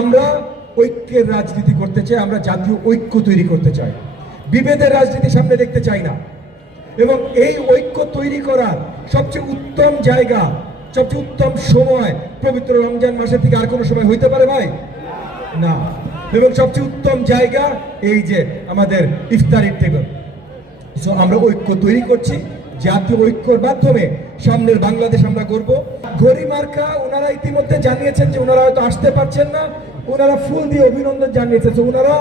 আমরা ঐক্যের রাজনীতি করতে চাই, আমরা জাতীয় ঐক্য তৈরি করতে চাই, বিভেদের রাজনীতি সামনে দেখতে চাই না। এবং এই ঐক্য তৈরি করার সবচেয়ে উত্তম জায়গা, সবচেয়ে উত্তম সময় পবিত্র রমজান মাসের থেকে আর কোনো সময় হইতে পারে ভাই? না। এবং সবচেয়ে উত্তম জায়গা এই যে আমাদের ইফতারের টেবিল। সো আমরা ঐক্য তৈরি করছি, জাতীয় ঐক্যর মাধ্যমে সামনের বাংলাদেশ আমরা করব। ঘড়ি মার্কা ওনারা ইতিমধ্যে জানিয়েছেন যে ওনারা হয়তো আসতে পারছেন না, ওনারা ফুল দিয়ে অভিনন্দন জানিয়েছেন যে ওনারা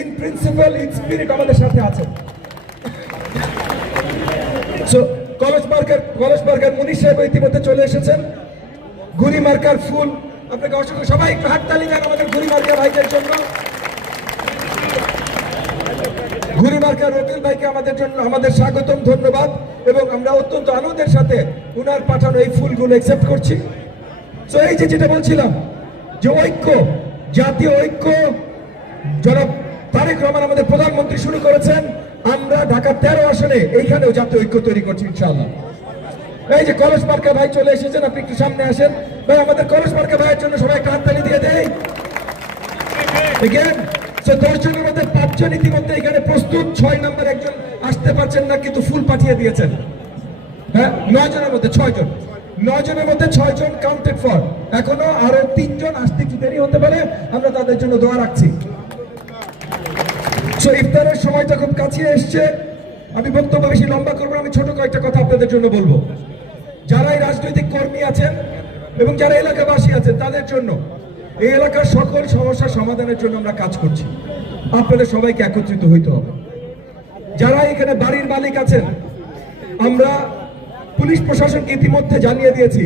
ইন প্রিন্সিপাল ইন স্পিরিট আমাদের সাথে আছেন। সো কলেজ মার্কার মুনিশ সাহেব ইতিমধ্যে চলে এসেছেন। ঘড়ি মার্কার ফুল আপনাকে অসংখ্য, সবাই একটু হাততালি দেন আমাদের ঘড়ি মার্কা ভাইদের জন্য। ঘুরি মার্কা রকিল ভাইকে আমাদের জন্য আমাদের স্বাগতম, ধন্যবাদ। এবং আমরা অত্যন্ত আনন্দের সাথে উনার পাঠানো এই ফুলগুলো অ্যাকসেপ্ট করছি। তো এই যে যেটা বলছিলাম যে ঐক্য, জাতীয় ঐক্য জনাব তারেক রহমান আমাদের প্রধানমন্ত্রী শুরু করেছেন, আমরা ঢাকা 13 আসনে এইখানেও জাতীয় ঐক্য তৈরি করছি ইনশাআল্লাহ। এই যে কলেজ মার্কা ভাই চলে এসেছেন, আপনি একটু সামনে আসেন ভাই, আমাদের কলেজ মার্কা ভাইয়ের জন্য সবাই একটা হাততালি দিয়ে দেয়। 10 জনের মধ্যে 5 জন ইতিমধ্যে এখানে প্রস্তুত, 6 নম্বর একজন আসতে পারছেন না কিন্তু ফুল পাঠিয়ে দিয়েছেন। হ্যাঁ, 9 জনের মধ্যে 6 জন, 9 জনের মধ্যে 6 জন কাউন্টেড ফর। এখনো আরো 3 জন আসতে একটু দেরি হতে পারে, আমরা তাদের জন্য দোয়া রাখছি। সো ইফতারের সময়টা খুব কাছে এসছে, আমি বক্তব্য বেশি লম্বা করবো, আমি ছোট কয়েকটা কথা আপনাদের জন্য বলবো। যারা এই রাজনৈতিক কর্মী আছেন এবং যারা এলাকাবাসী আছেন তাদের জন্য, এই এলাকার সকল সমস্যা সমাধানের জন্য আমরা কাজ করছি। আপনাদের সবাইকে একত্রিত হইতে হবে। যারা এখানে বাড়ির মালিক আছেন, আমরা পুলিশ প্রশাসনকে ইতিমধ্যে জানিয়ে দিয়েছি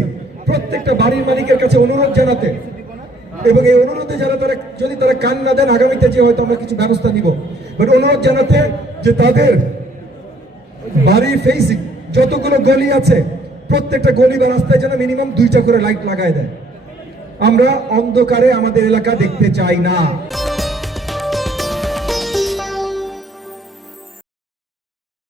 প্রত্যেকটা বাড়ির মালিকের কাছে অনুরোধ জানাতে, এবং এই অনুরোধে যারা যদি তারা কান না দেন আগামীতে যে হয়তো আমরা কিছু ব্যবস্থা নিব, বাট অনুরোধ জানাতে যে তাদের বাড়ির ফেসিং যতগুলো গলি আছে প্রত্যেকটা গলি বা রাস্তায় যেন মিনিমাম 2টা করে লাইট লাগায় দেয়। আমরা অন্ধকারে আমাদের এলাকা দেখতে চাই না।